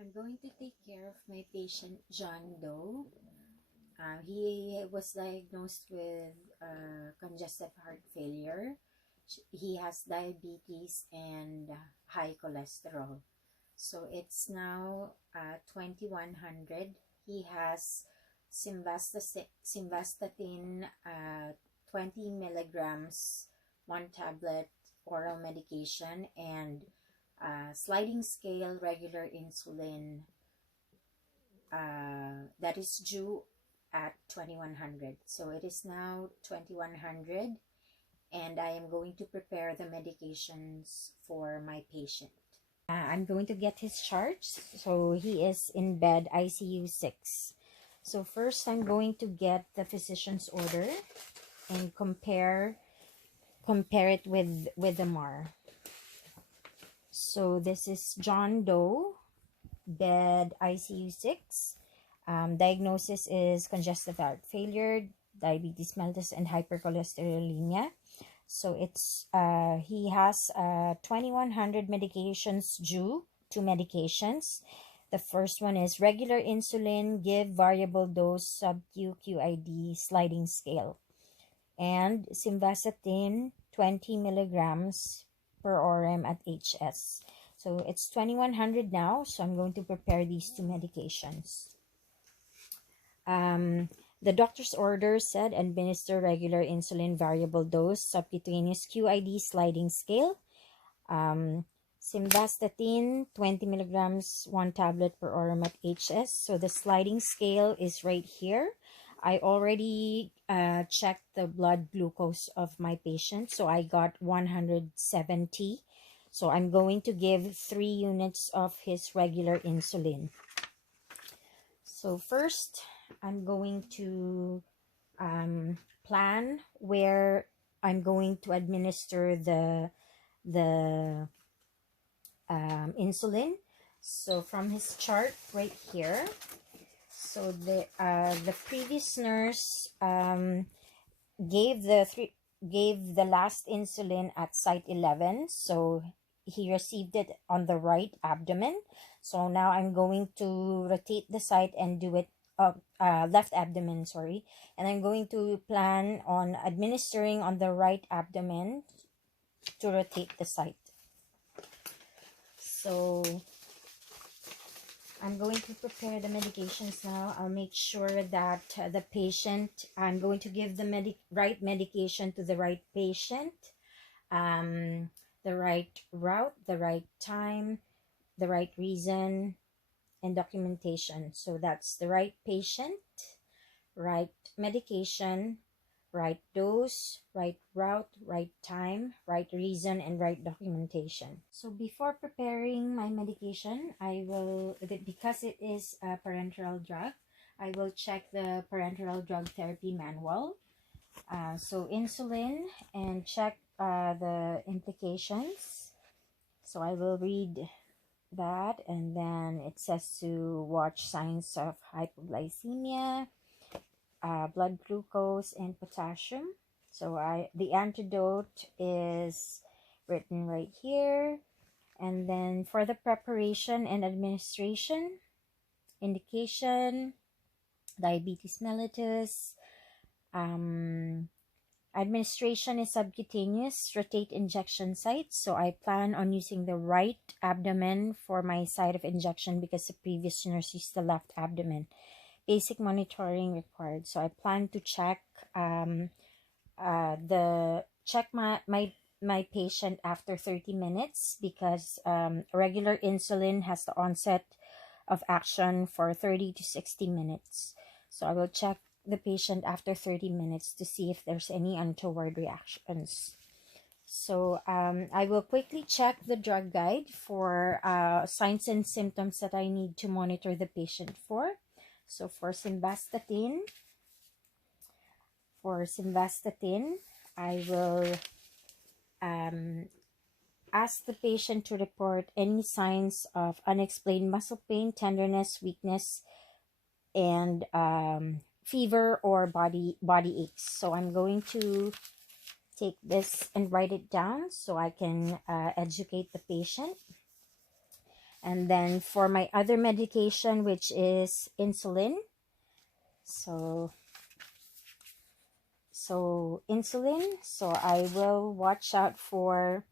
I'm going to take care of my patient John Doe. He was diagnosed with congestive heart failure. He has diabetes and high cholesterol. So it's now 2100. He has Simvastatin 20 milligrams, 1 tablet oral medication, and sliding scale regular insulin that is due at 2100. So it is now 2100, and I am going to prepare the medications for my patient. I'm going to get his charts. So he is in bed, ICU 6. So first I'm going to get the physician's order and compare it with the MAR. So this is John Doe, bed ICU 6. Diagnosis is congestive heart failure, diabetes mellitus, and hypercholesterolemia. So it's he has 2100 medications due, 2 medications. The first one is regular insulin, give variable dose, sub-Q QID, sliding scale, and Simvastatin 20 milligrams per RM at HS. So it's 2100 now, so I'm going to prepare these 2 medications. The doctor's order said administer regular insulin variable dose, subcutaneous QID, sliding scale. Simvastatin 20 milligrams, 1 tablet per RM at HS. So the sliding scale is right here. I already checked the blood glucose of my patient, so I got 170. So I'm going to give 3 units of his regular insulin. So first, I'm going to plan where I'm going to administer the insulin. So from his chart right here, so the previous nurse gave the last insulin at site 11. So he received it on the right abdomen. So now I'm going to rotate the site and do it left abdomen, sorry. And I'm going to plan on administering on the right abdomen to rotate the site. So I'm going to prepare the medications now. I'll make sure that the patient, I'm going to give the right medication to the right patient, the right route, the right time, the right reason, and documentation. So that's the right patient, right medication, right dose, right route, right time, right reason, and right documentation. So before preparing my medication, I will, because it is a parenteral drug, I will check the parenteral drug therapy manual. So insulin, and check the implications. So I will read that, and then it says to watch signs of hypoglycemia, blood glucose, and potassium. So the antidote is written right here. And then for the preparation and administration, indication, diabetes mellitus, administration is subcutaneous, rotate injection site. So I plan on using the right abdomen for my site of injection because the previous nurse used the left abdomen. Basic monitoring required. So I plan to check my patient after 30 minutes because regular insulin has the onset of action for 30 to 60 minutes. So I will check the patient after 30 minutes to see if there's any untoward reactions. So I will quickly check the drug guide for signs and symptoms that I need to monitor the patient for. So for Simvastatin, I will ask the patient to report any signs of unexplained muscle pain, tenderness, weakness, and fever or body aches. So I'm going to take this and write it down so I can educate the patient. And then for my other medication, which is insulin, so insulin, so I will watch out for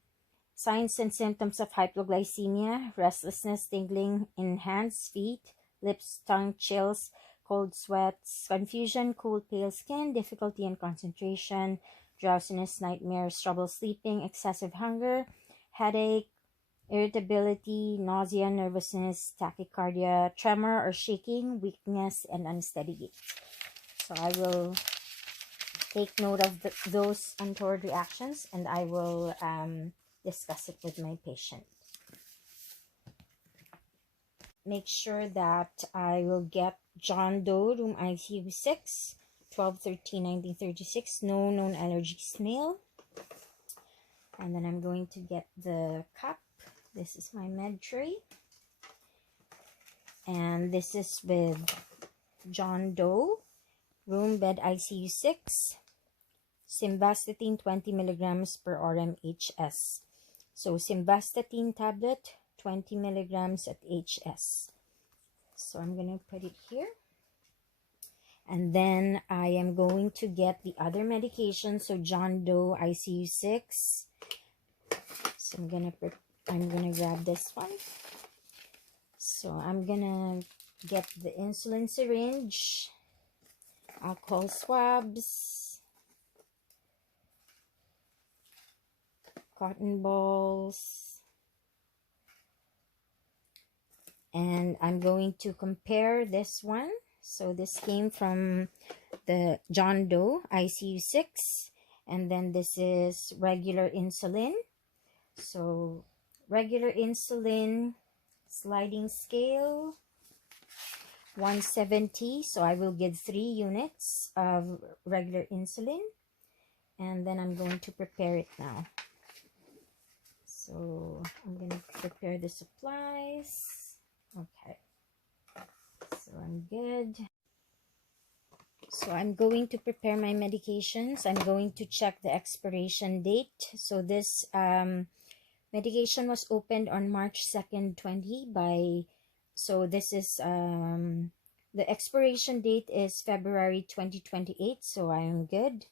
signs and symptoms of hypoglycemia: restlessness, tingling in hands, feet, lips, tongue, chills, cold sweats, confusion, cool, pale skin, difficulty in concentration, drowsiness, nightmares, trouble sleeping, excessive hunger, headache, irritability, nausea, nervousness, tachycardia, tremor or shaking, weakness, and unsteady gait. So I will take note of those untoward reactions, and I will discuss it with my patient. Make sure that I will get John Doe, room ICU 6, 12/13/1936, no known allergies, male. And then I'm going to get the cup. This is my med tray. And this is with John Doe, room bed ICU 6, Simvastatin 20 milligrams per RM HS. So Simvastatin tablet, 20 milligrams at HS. So I'm going to put it here. And then I am going to get the other medication. So John Doe ICU 6. So I'm gonna grab this one. So I'm gonna get the insulin syringe, alcohol swabs, cotton balls, and I'm going to compare this one. So this came from the John Doe ICU 6, and then this is regular insulin. So regular insulin, sliding scale, 170. So I will give 3 units of regular insulin, and then I'm going to prepare it now. So I'm going to prepare the supplies. Okay, so I'm good. So I'm going to prepare my medications. I'm going to check the expiration date. So this medication was opened on March 2nd, 20 by, so this is, the expiration date is February 2028, so I am good.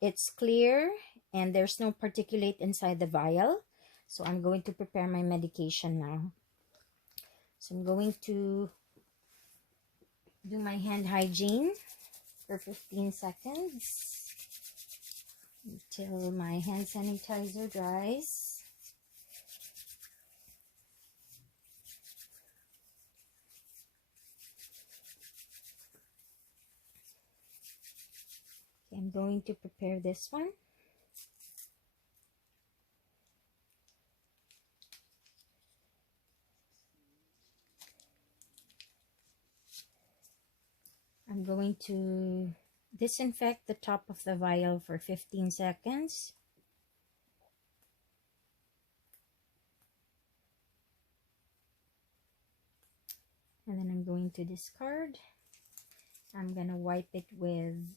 It's clear and there's no particulate inside the vial. So I'm going to prepare my medication now. So I'm going to do my hand hygiene for 15 seconds. Until my hand sanitizer dries. Okay, I'm going to prepare this one. I'm going to disinfect the top of the vial for 15 seconds. And then I'm going to discard. I'm going to wipe it with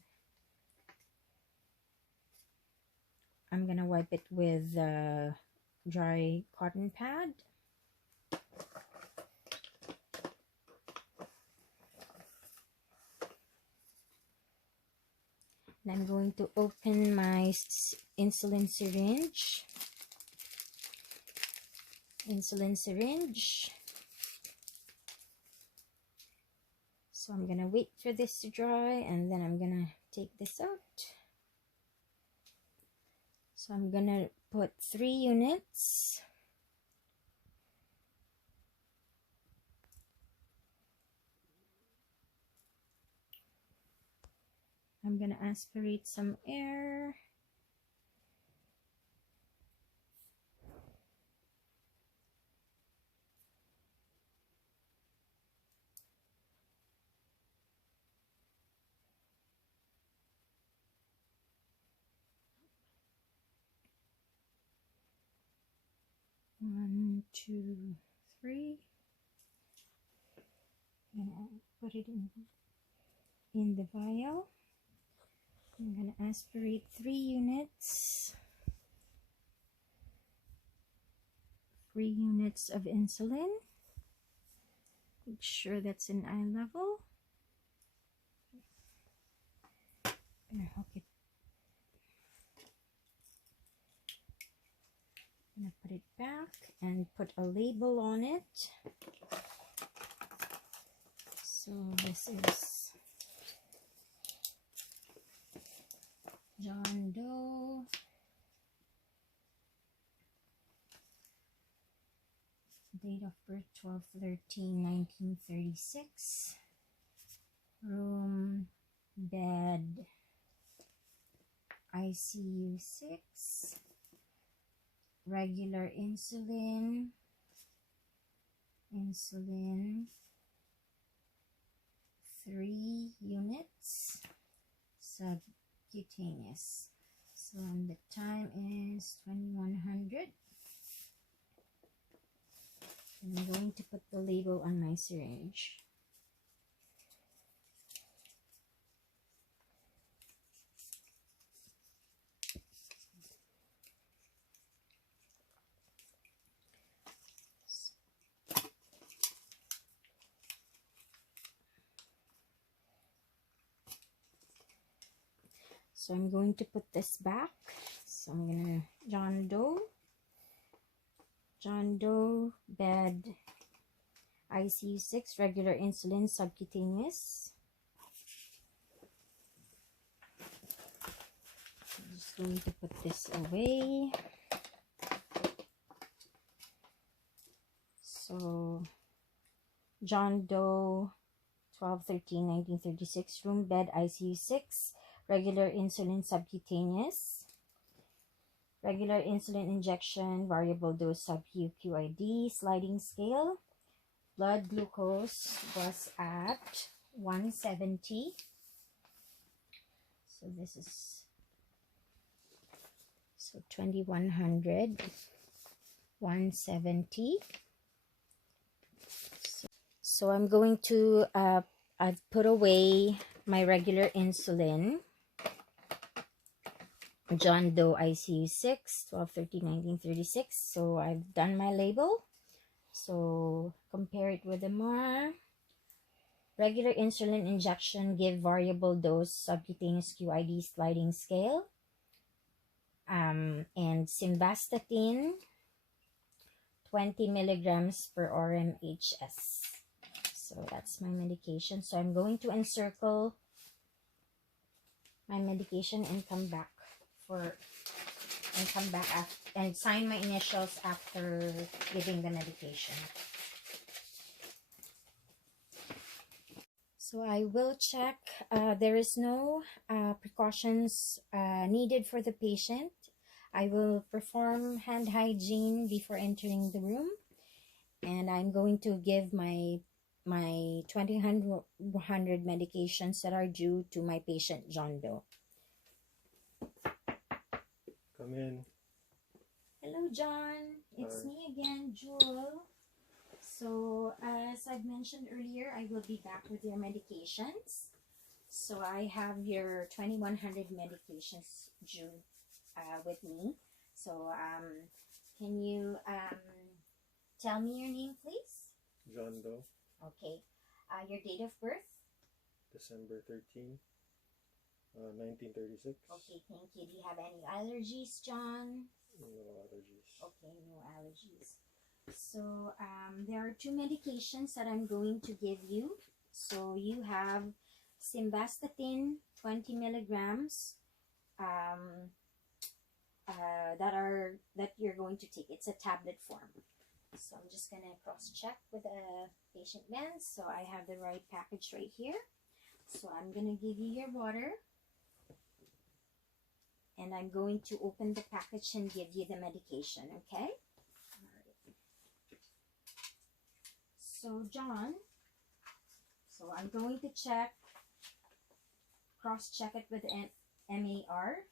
a dry cotton pad. And I'm going to open my insulin syringe. So I'm gonna wait for this to dry, and then I'm gonna take this out. So I'm gonna put 3 units. I'm gonna aspirate some air. One, two, three. I'm gonna put it in the vial. I'm gonna aspirate 3 units. 3 units of insulin. Make sure that's in eye level. And hook it. I'm gonna put it back and put a label on it. So this is John Doe. Date of birth 12/13/1936. Room, bed, ICU 6. Regular insulin. 3 units. Subcutaneous. So the time is 2100. And I'm going to put the label on my syringe. So I'm going to put this back. So I'm gonna John Doe, bed, ICU 6, regular insulin, subcutaneous. I'm just going to put this away. So John Doe, 12/13/1936, room, bed, ICU 6, regular insulin, subcutaneous. Regular insulin injection, variable dose, sub-Q QID, sliding scale. Blood glucose was at 170. So this is 2100, 170. So I'm going to, I've put away my regular insulin. John Doe ICU 6, 12/13/1936. So I've done my label. So compare it with the MAR. Regular insulin injection, give variable dose, subcutaneous QID, sliding scale. And Simvastatin, 20 milligrams per RMHS. So that's my medication. So I'm going to encircle my medication and come back and sign my initials after giving the medication. So I will check. There is no precautions needed for the patient. I will perform hand hygiene before entering the room, and I'm going to give my 20/100 medications that are due to my patient John Doe. Come in. Hello, John. It's me again, Jewel. So, as I've mentioned earlier, I will be back with your medications. So, I have your 2100 medications due with me. So, can you tell me your name, please? John Doe. Okay. Your date of birth? December 13, 1936. Okay, thank you. Do you have any allergies, John? No allergies. Okay, no allergies. So there are 2 medications that I'm going to give you. So you have Simvastatin, 20 milligrams, that you're going to take. It's a tablet form. So I'm just gonna cross-check with a patient man. So I have the right package right here. So I'm gonna give you your water, and I'm going to open the package and give you the medication. Okay. So John, so I'm going to cross-check it with MAR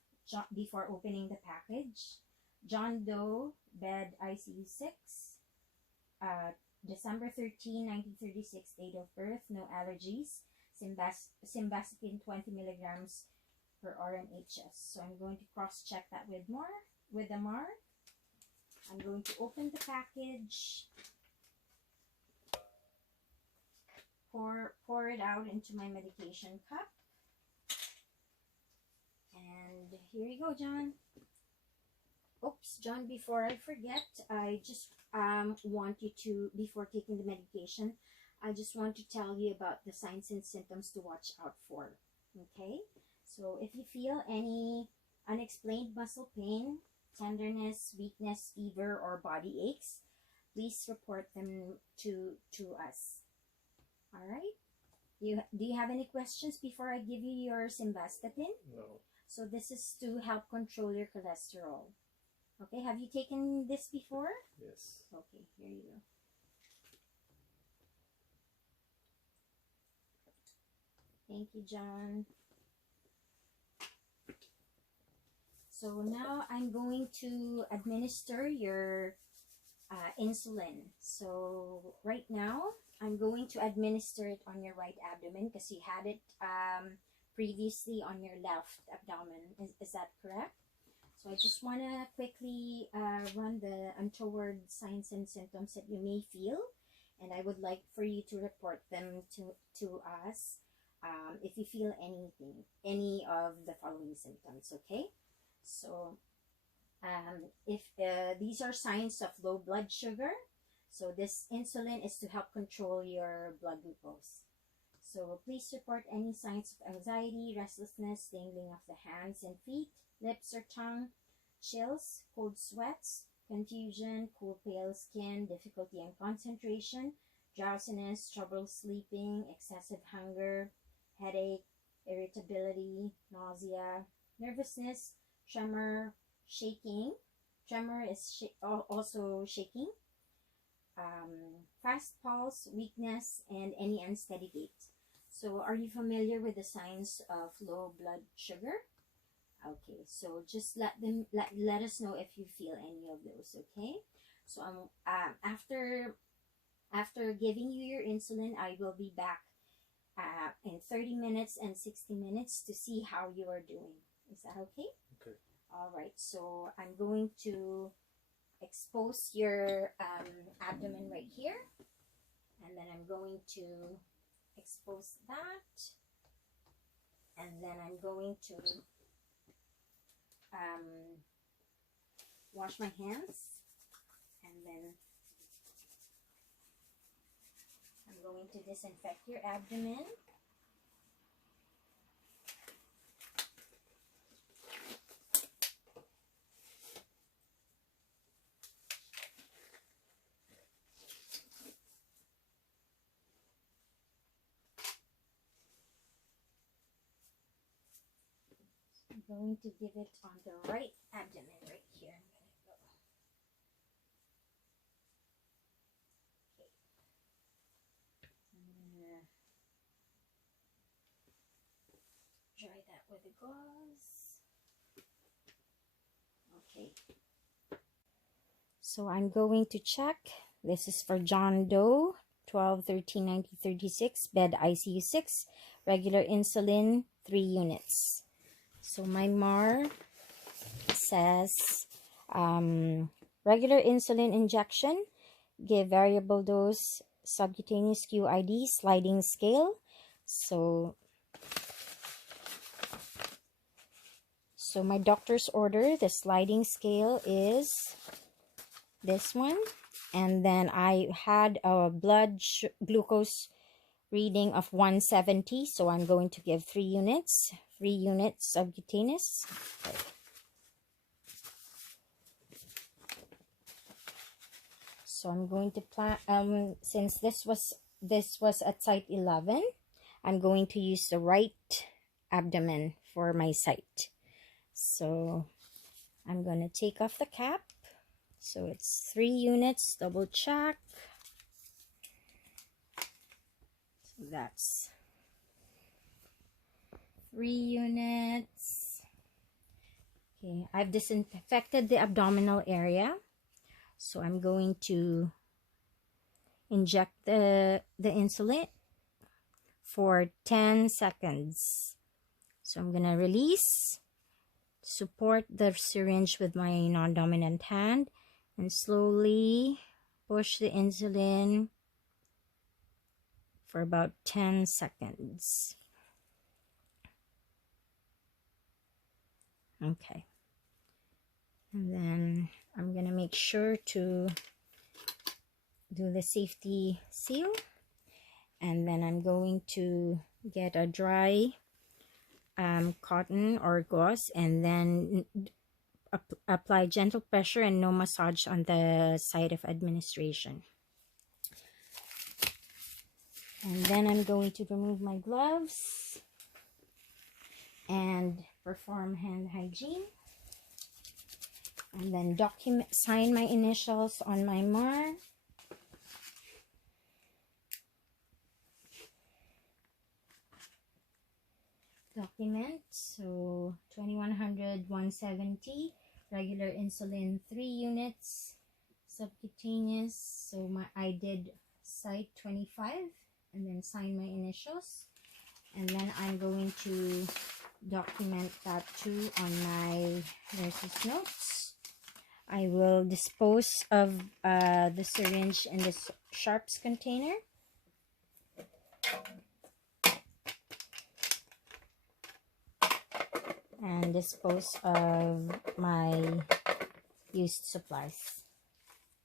before opening the package. John Doe, bed, ICU 6, December 13, 1936, date of birth, no allergies, Simvastatin 20 milligrams per RMHS. So I'm going to cross-check that with the MAR. I'm going to open the package, pour it out into my medication cup. And here you go, John. Oops, John, before I forget, I just want you to, before taking the medication, I just want to tell you about the signs and symptoms to watch out for. Okay? So if you feel any unexplained muscle pain, tenderness, weakness, fever, or body aches, please report them to us. All right? Do you have any questions before I give you your Simvastatin? No. So this is to help control your cholesterol. Okay, have you taken this before? Yes. Okay, here you go. Thank you, John. So now I'm going to administer your insulin. So right now, I'm going to administer it on your right abdomen because you had it previously on your left abdomen. Is that correct? So I just want to quickly run the untoward signs and symptoms that you may feel. And I would like for you to report them to us if you feel any of the following symptoms, okay? So if these are signs of low blood sugar, so this insulin is to help control your blood glucose. So please report any signs of anxiety, restlessness, tingling of the hands and feet, lips or tongue, chills, cold sweats, confusion, cool pale skin, difficulty in concentration, drowsiness, trouble sleeping, excessive hunger, headache, irritability, nausea, nervousness, tremor, shaking. Tremor is also shaking. Fast pulse, weakness, and any unsteady gait. So are you familiar with the signs of low blood sugar? Okay, so just let us know if you feel any of those, okay? So after giving you your insulin, I will be back in 30 minutes and 60 minutes to see how you are doing. Is that okay? Okay. All right, so I'm going to expose your abdomen right here, and then I'm going to expose that, and then I'm going to wash my hands, and then I'm going to disinfect your abdomen. I'm going to give it on the right abdomen right here. I'm gonna dry that with the gauze. Okay. So I'm going to check. This is for John Doe, 12/13/1936, bed ICU 6, regular insulin 3 units. So my MAR says regular insulin injection, give variable dose, subcutaneous QID, sliding scale. So my doctor's order, the sliding scale is this one. And then I had a blood glucose reading of 170. So I'm going to give 3 units. 3 units subcutaneous. Okay. So I'm going to plan, since this was at site 11, I'm going to use the right abdomen for my site. So I'm going to take off the cap. So it's 3 units, double check. So that's 3 units. Okay, I've disinfected the abdominal area. So I'm going to inject the insulin for 10 seconds. So I'm going to release, support the syringe with my non-dominant hand, and slowly push the insulin for about 10 seconds. Okay. And then I'm going to make sure to do the safety seal. And then I'm going to get a dry cotton or gauze and then apply gentle pressure and no massage on the site of administration. And then I'm going to remove my gloves and perform hand hygiene. And then sign my initials on my mark. Document, so 2100, 170, regular insulin 3 units, subcutaneous, so I did site 25, and then sign my initials, and then I'm going to document that too on my nurse's notes. I will dispose of the syringe in this sharps container. And dispose of my used supplies.